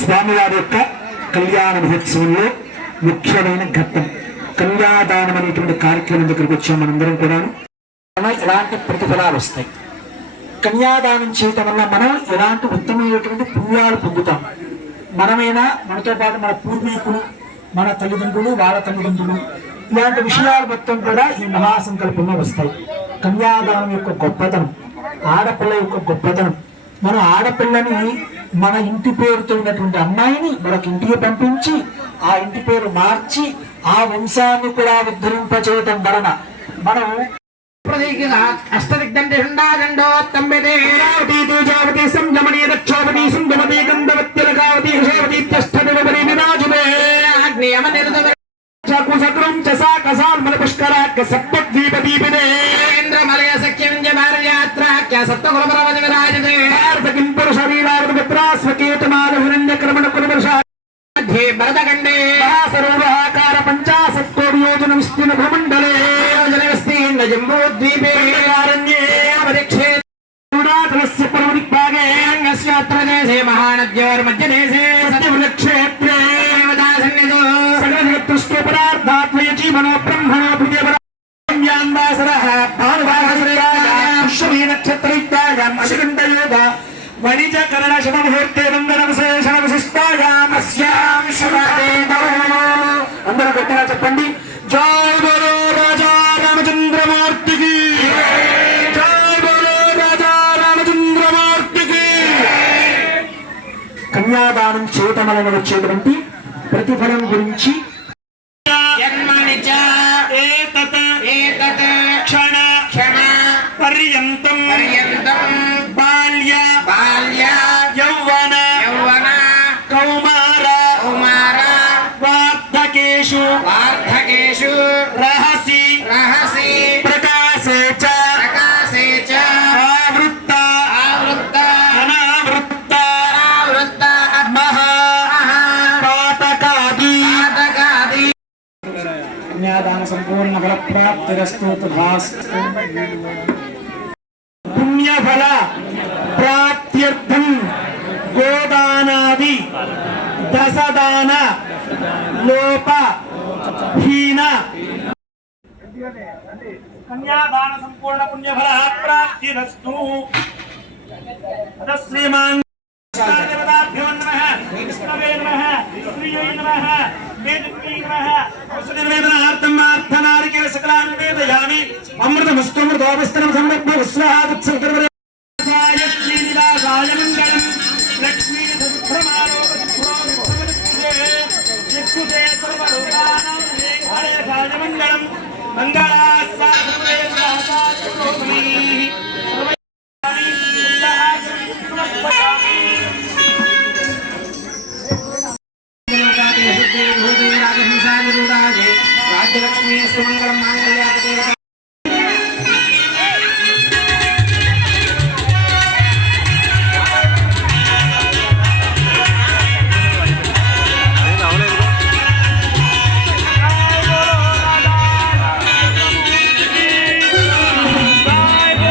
స్వామివారి యొక్క కళ్యాణ మహోత్సవంలో ముఖ్యమైన ఘట్టం కన్యాదానం అనేటువంటి కార్యక్రమం దగ్గరికి వచ్చాం. మనందరం కూడా ఎలాంటి ప్రతిఫలాలు వస్తాయి, కన్యాదానం చేయటం వల్ల మనం ఎలాంటి ఉత్తమమైనటువంటి పుణ్యాలు పొందుతాం. మనమైనా మనతో పాటు మన పూర్వీకులు, మన తల్లిదండ్రులు, వాళ్ళ తల్లిదండ్రులు, ఇలాంటి విషయాలు మొత్తం కూడా ఈ మహాసంకల్పంలో వస్తాయి. కన్యాదానం యొక్క గొప్పతనం, ఆడపిల్ల యొక్క గొప్పతనం. మనం ఆడపిల్లని మన ఇంటి పేరుతో ఉన్నటువంటి అమ్మాయిని మరొక ఇంటికి పంపించి ఆ ఇంటి పేరు మార్చి ఆ వంశాన్ని కూడా ఉద్ధరింపచేయటం వలన మనం పంచాశత్కోటియోజన విస్తీర్ణ భూమండలే విస్తీర్ణ జంబూద్వీపే మహానద్యోర్మధ్యదేశే సత్యవృక్షేత్రే సకలజగత్తుష్టే పదార్థాత్మయ జీవనో బ్రహ్మణో భుజపరాంబాసరః భానుభాగశ్రేయాయ నక్షత్రయుక్తాయాం అశికంఠయోగ వణిజకరణ శుభముహూర్తే వందన విశేషణ విశిష్టాయాం అస్యాం శుభదే నమో. అందరూ గట్టిగా చెప్పండి, జై బోలో రాజా రామచంద్రమూర్తికి, జై బోలో రాజా రామచంద్రమూర్తికి. కన్యాదానం చేయటం వలన వచ్చేటువంటి ప్రతిఫలం గురించి పర్యంతం బాల్య యౌవన కౌమార వార్ధకేషు రహసి ప్రకాశే చ ఆవృత్త అనావృత్త మహాపాతకాది కన్యాదాన సంపూర్ణ ఫల ప్రాప్తిరస్తు తథాస్తు. పుణ్యఫల ప్రాప్త్యర్థం గోదానాది దశదాన లోప హీన కన్యాదాన సంపూర్ణ పుణ్యఫల ప్రాప్తిరస్తు. శ్రీమాన్ అమృతమస్తమృతోపస్తనం సంరభ్య విశ్వాహాత్సర్వ లక్ష్మీ మంగళం రాజ్యలక్ష్మీ సుమంగళం మాంగళ్య Bye.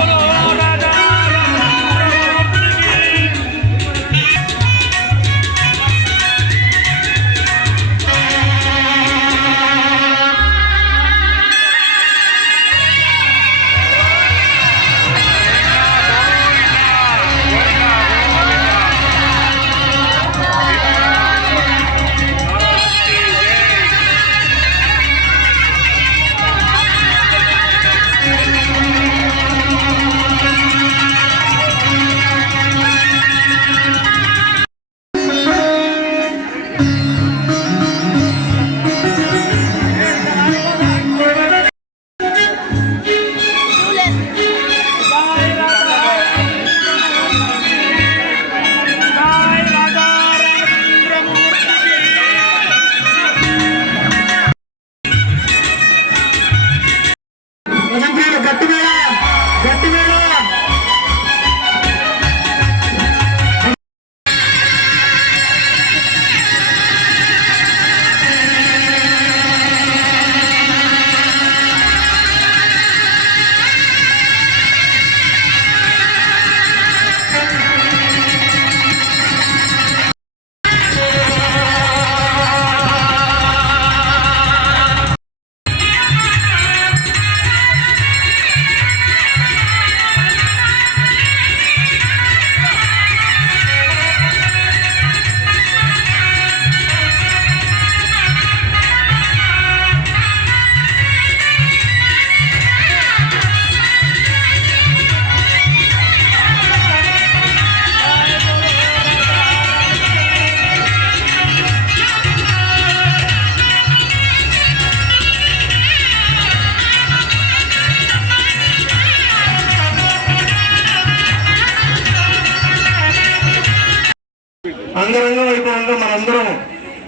అంగరంగ వైభవంగా మనందరం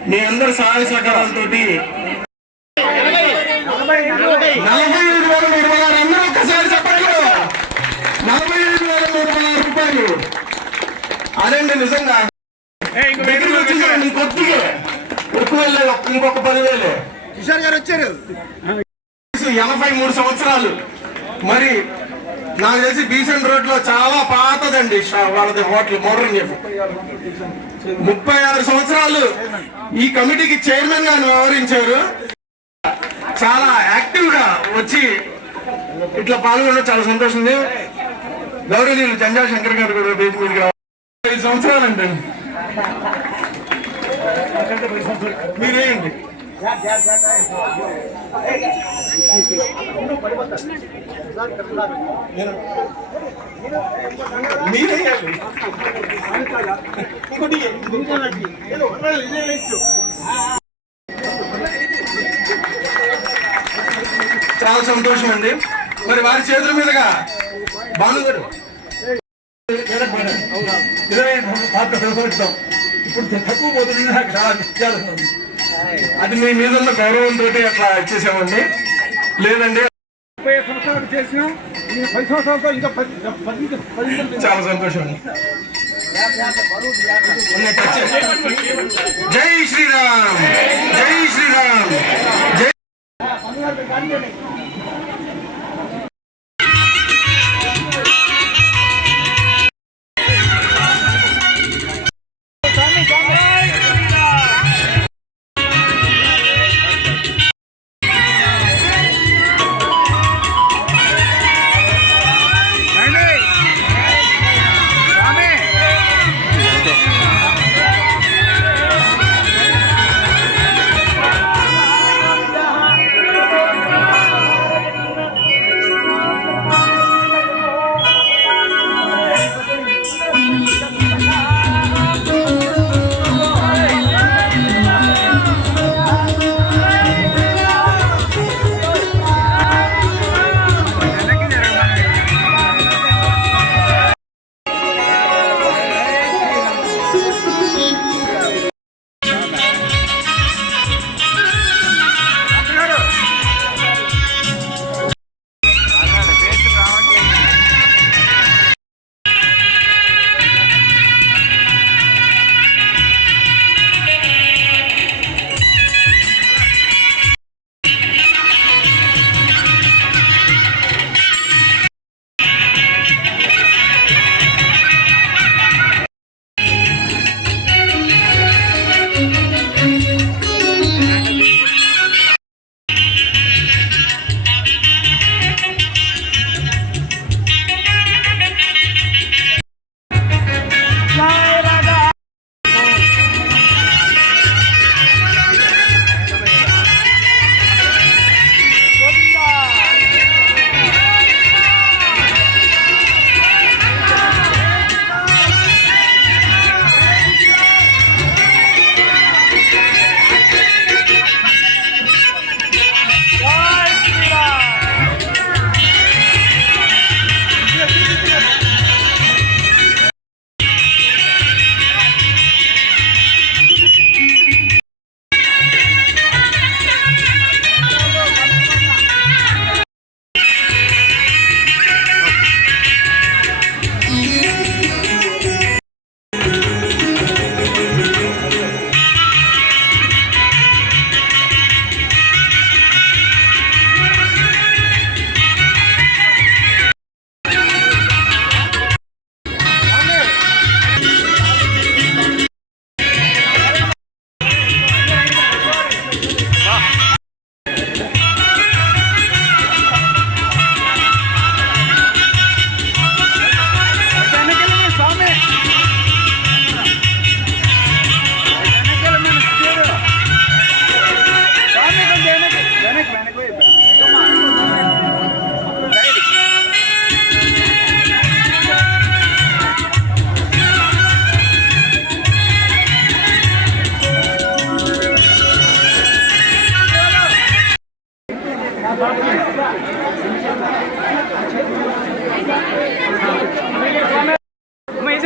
మీ అందరి సహాయ సహకారాలతో 45,000 నిర్మాణాలు అందరూ ఒక్కసారి చెప్పండి. 45,000 రూపాయలు అదండి నిజంగా దగ్గరికి వచ్చేసారు. నీ కొద్దిగా ఎక్కువ వెళ్ళలేదు, ఇంకొక 10,000 కిషోర్ గారు వచ్చారు. 83 సంవత్సరాలు. మరి నాకు తెలిసి బీసెంట్ రోడ్ లో చాలా పాతదండి వాళ్ళది హోటల్ మోడర్న్ చెప్పి 36 సంవత్సరాలు ఈ కమిటీకి చైర్మన్ గా వ్యవహరించారు. చాలా యాక్టివ్ గా వచ్చి ఇట్లా పాల్గొనడం చాలా సంతోషం. గౌరవనీయులు జంజా శంకర్ గారు కూడా వేదిక మీదకి 5 సంవత్సరాలు అంటే మీరేంటి చాలా సంతోషం అండి. మరి వారి చేతుల మీదుగా భాను గారు ఇప్పుడు తక్కువ పోతుంది. నాకు చాలా నిత్యాలు అది మీ మీద ఉన్న గౌరవంతో అట్లా ఇచ్చేసామండి. లేదండి 30 సంవత్సరాలు చేసినాం, 10 సంవత్సరాలతో ఇంకా 10 చాలా సంతోషం అండి. జై శ్రీరామ్, జై శ్రీరామ్, జై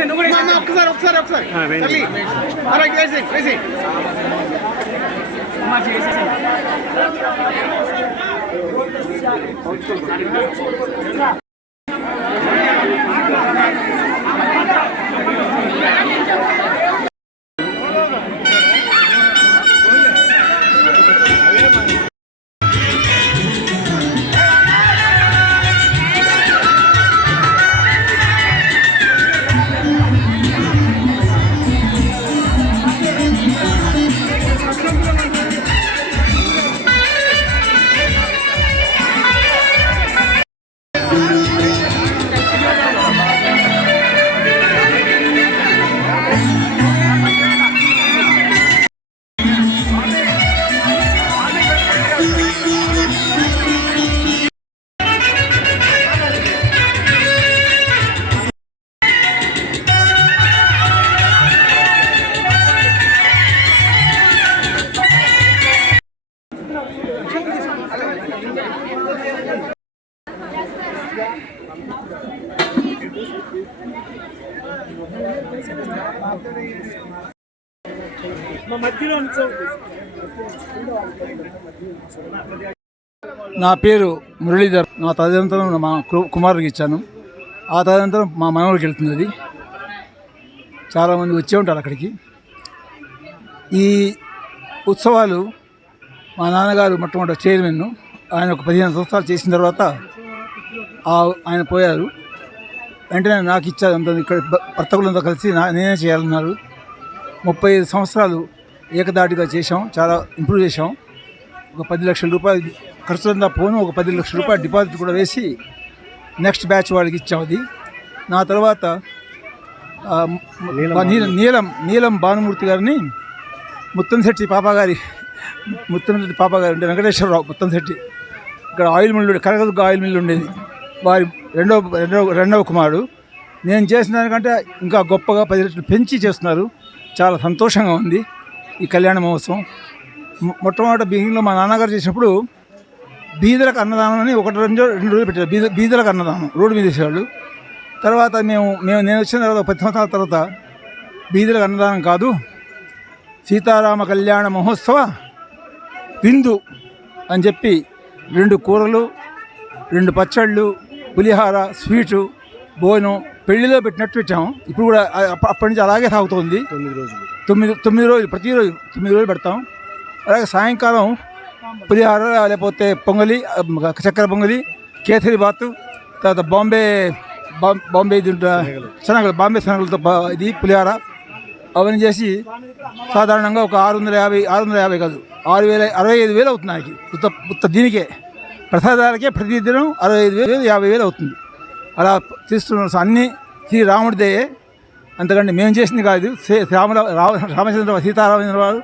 ఒకసారి తల్లి రైట్ వేసి నా పేరు మురళీధర్. నా తదనంతరం మా కుమారుడికి ఇచ్చాను. ఆ తదనంతరం మా మనవడికి వెళ్తుంది. అది చాలామంది వచ్చే ఉంటారు అక్కడికి. ఈ ఉత్సవాలు మా నాన్నగారు మొట్టమొదటి చైర్మన్. ఆయన ఒక 15 సంవత్సరాలు చేసిన తర్వాత ఆయన పోయారు. వెంటనే నాకు ఇచ్చారు. అంత ఇక్కడ వర్తకులంతా కలిసి నేనే చేయాలన్నారు. 35 సంవత్సరాలు ఏకదాటిగా చేసాం. చాలా ఇంప్రూవ్ చేసాం. ఒక 10 లక్షల రూపాయలు ఖర్చులంతా పోను, ఒక 10 లక్షల రూపాయలు డిపాజిట్ కూడా వేసి నెక్స్ట్ బ్యాచ్ వాళ్ళకి ఇచ్చాం. అది నా తర్వాత నీలం భానుమూర్తి గారిని ముత్తంశెట్టి పాపగారు అంటే వెంకటేశ్వరరావు ముత్తంశెట్టి, ఇక్కడ oil mill, Kanakadurga oil mill ఉండేది. వారి రెండవ కుమారుడు. నేను చేసిన దానికంటే ఇంకా గొప్పగా 10 రెట్లు పెంచి చేస్తున్నారు. చాలా సంతోషంగా ఉంది ఈ కళ్యాణ మహోత్సవం. మొట్టమొదటి బిగినింగ్లో మా నాన్నగారు చేసినప్పుడు బీదలకు అన్నదానం అని 2 రోజులు పెట్టారు. బీదలకు అన్నదానం రోడ్డు మీద వేసేవాళ్ళు. తర్వాత నేను వచ్చిన తర్వాత 10 సంవత్సరాల తర్వాత బీదలకు అన్నదానం కాదు, సీతారామ కళ్యాణ మహోత్సవ విందు అని చెప్పి 2 కూరలు, 2 పచ్చళ్ళు, పులిహార, స్వీటు, భోజనం పెళ్లిలో పెట్టినట్టు పెట్టాము. ఇప్పుడు కూడా అప్పటి నుంచి అలాగే సాగుతుంది. 9 రోజులు ప్రతిరోజు 9 రోజులు పెడతాం. అలాగే సాయంకాలం పులిహార, లేకపోతే పొంగలి, చక్కెర పొంగలి, కేసరి బాత్, తర్వాత బాంబే శనగలతో ఇది పులిహార, అవన్నీ చేసి సాధారణంగా ఒక 650 కాదు 65,000 అవుతుంది. ఆయనకి ఉత్త దీనికే ప్రసాదాలకే ప్రతిదినం 65,000 50,000 అవుతుంది. అలా తీస్తున్నాం. అన్నీ శ్రీరాముడిదే, అంతకంటే మేము చేసింది కాదు. రామచంద్ర సీతారామచంద్ర వారు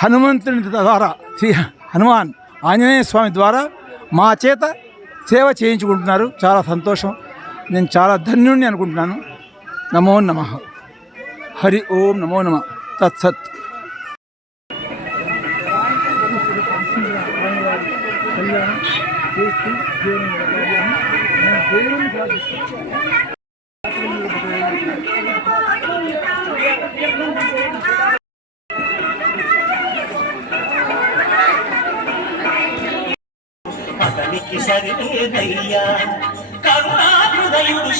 హనుమంతుని ద్వారా హనుమాన్ ఆంజనేయ స్వామి ద్వారా మా చేత సేవ చేయించుకుంటున్నారు. చాలా సంతోషం. నేను చాలా ధన్యుడిని అనుకుంటున్నాను. నమో నమః. హరి ఓం నమో నమః. తత్సత్. అతనికి సరిలేదయ్యా కరుణా హృదయుడు.